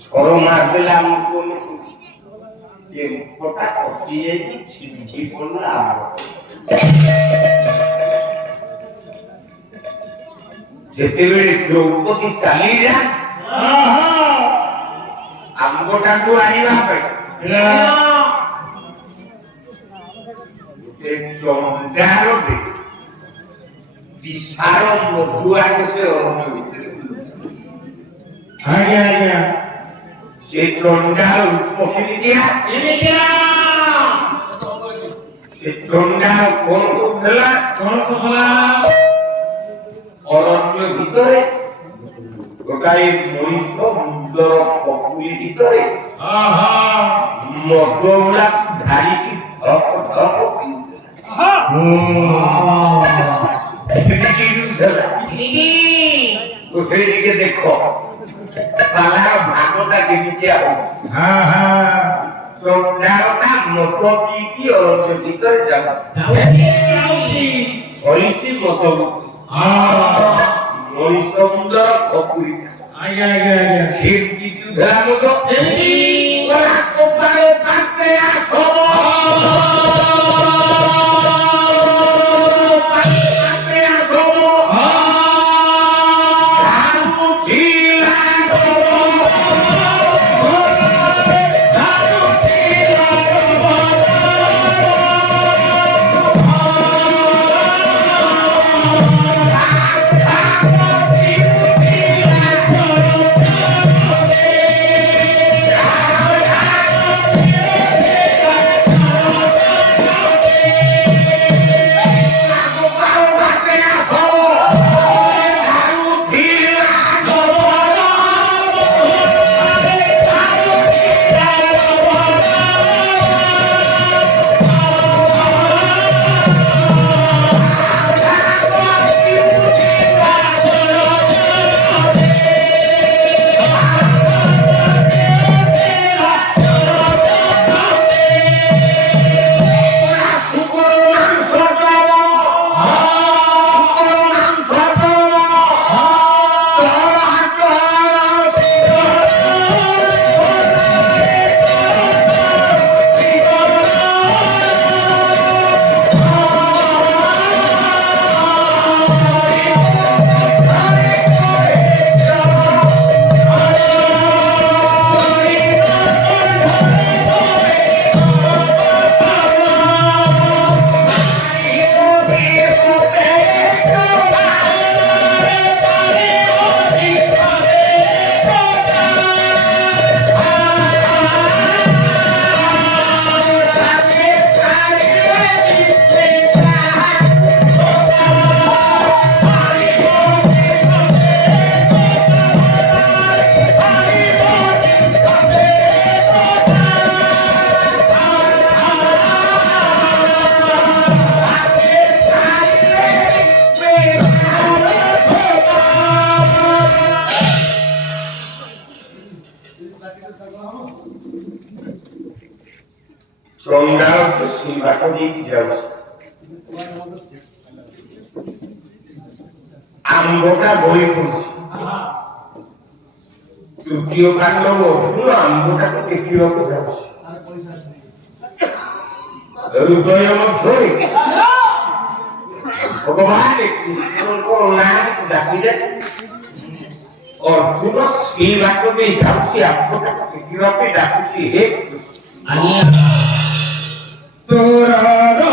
সরমা দিলাম কোন টেম্পোটা কটিয়ে ছিঁড়ি করলাম যেতেবেলে দ্রৌপদী চালিয়ে যান আম্বটাକୁ ଆଣିବା ପାଇଁ ଚଣ୍ଡାଳରେ ବିଶାଳ ମଧୁ ଆଗେ ସେ ଅରଣ୍ୟ ଭିତରେ ଆଜ୍ଞା ଆଜ୍ଞା ସେ ଚଣ୍ଡାଳ ରୂପ କେମିତିଆ ସେ ଚଣ୍ଡାଳ କଣ କରୁଥିଲା ଅରଣ୍ୟ ଭିତରେ ଗୋଟାଏ ମଣିଷ ମୁଣ୍ଡର ପକୁଳି ଭିତରେ ମଦ ଗୁଡା ଢାଳିକି ଧପ ଧପ ପିଉଥିଲା তো সেইদিকে দেখো পালার ভাগটা কেমিতিয়া চন্ডালটা মত কি অরণ্য ভিতরে যাচ্ছে হইছি মত মଣିষ মুন্ডর পকুড়ি আজ্ঞা আজ্ঞা আজ্ঞা সেই কিন্তু ধরা মতো এমনি ওরা কোপারে পাতে আসব চন্ডাল সেই বাট দিয়ে যাচ্ছে আম্বটা বই পড়ছে তৃতীয় কাণ্ড অর্জুন আম্বটাকে দেখিବାକୁ যাচ্ছে হৃদয় ମଧ୍ୟରେ ভগবান কৃষ্ণଙ୍କ ନାଁକୁ ଡାକିଲେ ଅର୍ଜୁନ ସେଇ ବାଟ ଦେଇ ଯାଉଛି ଆମ୍ବଟାକୁ ଦେଖିବା ପାଇଁ ଡାକୁଛି ହେ କୃଷ୍ଣ তোরা